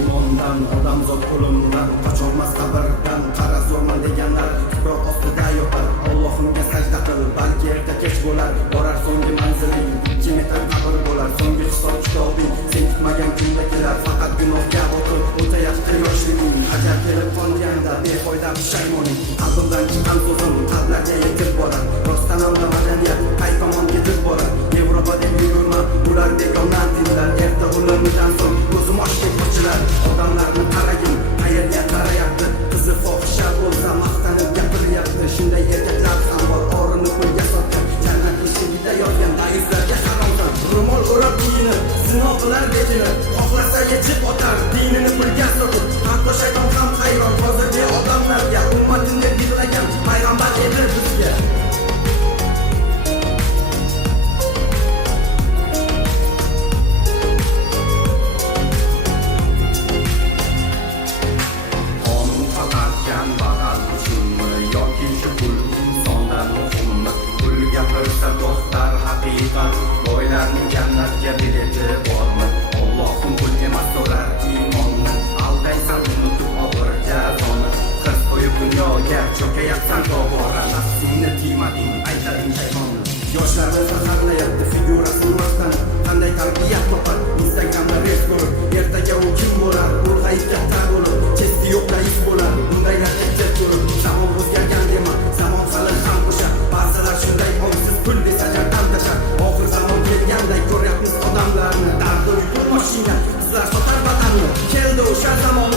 imondan, odam zot qo'limdan, qocholmas qabrdan, qara zo'rman deganlar tuproq ostida yotar. Allohimga sajda qil, balki erta kech bo'lar, borar so'nggi manziling, 2 metr qabr bo'lar, so'nggi hisob kitobing, sen kutmagan kunda kelar, faqat gunohga botib o'tayapti yoshliging. Ajal kelib qolganda befoyda pushaymoning, qalbimdan chiqqan so'zim qalblarga yetib borar, rostdan olma madaniyat qay tomon ketib borar. Yevropa deb yurma, ular begona dinlar, erta o'limidan so'ng ko'zim ochga ko'chilar. Odamlarni qaragin, qayerga qarayapti, qizi fohisha bo'lsa maqtanib gapiryapti. Shunday erkaklar ham bor, orini qo'lga sotgan, jannat eshigida yotgan daizlarga haramdan ro'mol o'rab kiyinib, zino qilar bekinib, xohlasa yechib otar dinini pulga sotib. Hatto shayton ham hayron hozirgi odamlarga, ummatini birlagan payg'ambar edi bizga. Dostlar haqiqat, boylarning jannatga bileti bormi? Allohim pul emas so'rar iymonni, aldaysan unutib og'ir jazoni. Qiz qo'yib dunyoga cho'kayapsan tobora, nafsingni tiymading, aytading shaytonni. Yoshlarni zaharlayapti figurasini rostdan, qanday tarbiyat topar Instagramda reels ko'rib, ertaga u kim bo'lar? Ulg'ayib katta bo'lib, chesti yo'q rais bo'lar. Bundaylarga jet ko'rib, zamon o'zgargan dema, zamon hali ham o'sha. Ba'zilar shunday ongsiz pul desa jardan tashar. Oxir zamon kelganday ko'ryapmiz odamlarni, dardi uyqu mashina, qizlar sotar vatanni. Keldi o'sha zamon,